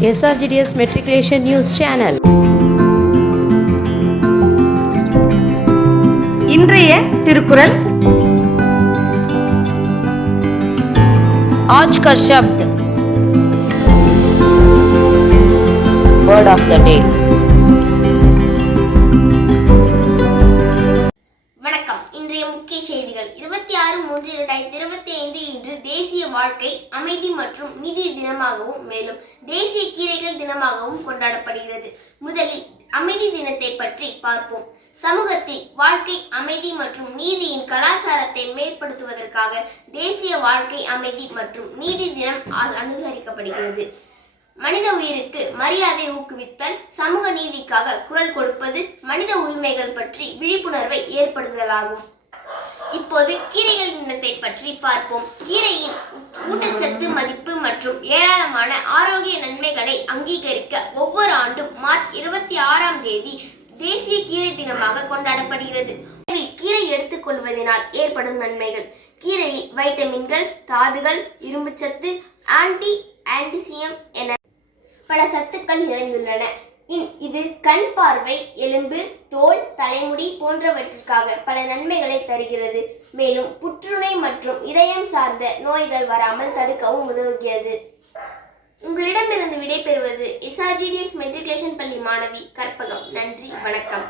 SRGDS Matriculation News Channel. இன்றைய திருக்குறள். आज का शब्द, word of the day. வணக்கம். இன்றைய முக்கிய செய்திகள். 26/3/2025 இன்று தேசிய வாழ்க்கை, அமைதி மற்றும் நீதி தினமாகவும் மேலும் தேசிய கீரைகள் தினமாகவும் கொண்டாடப்படுகிறது. முதலில் அமைதி தினத்தை பற்றி பார்ப்போம். சமூகத்தில் வாழ்க்கை, அமைதி மற்றும் நீதியின் கலாச்சாரத்தை மேம்படுத்துவதற்காக தேசிய வாழ்க்கை, அமைதி மற்றும் நீதி தினம் அனுசரிக்கப்படுகிறது. மனித உயிருக்கு மரியாதை ஊக்குவித்தல், சமூக நீதிக்காக குரல் கொடுப்பது, மனித உரிமைகள் பற்றி விழிப்புணர்வை ஏற்படுத்துதலாகும். இப்போது கீரைகள் தினத்தை பற்றி பார்ப்போம். கீரையின் ஊட்டச்சத்து மதிப்பு மற்றும் ஏராளமான ஆரோக்கிய நன்மைகளை அங்கீகரிக்க ஒவ்வொரு ஆண்டும் மார்ச் 26ஆம் தேதி தேசிய கீரை தினமாக கொண்டாடப்படுகிறது. கீரை எடுத்துக்கொள்வதனால் ஏற்படும் நன்மைகள். கீரையில் வைட்டமின்கள், தாதுகள், இரும்புச்சத்து, ஆன்டிசியம் என பல சத்துக்கள் நிறைந்துள்ளன. இது கண் பார்வை, எலும்பு, தோல், தலைமுடி போன்றவற்றிற்காக பல நன்மைகளை தருகிறது. மேலும் புற்றுநோய் மற்றும் இதயம் சார்ந்த நோய்கள் வராமல் தடுக்கவும் உதவுகிறது. உங்களிடமிருந்து விடைபெறுவது SRGDS மெட்ரிகுலேஷன் பள்ளி மாணவி கற்பகம். நன்றி, வணக்கம்.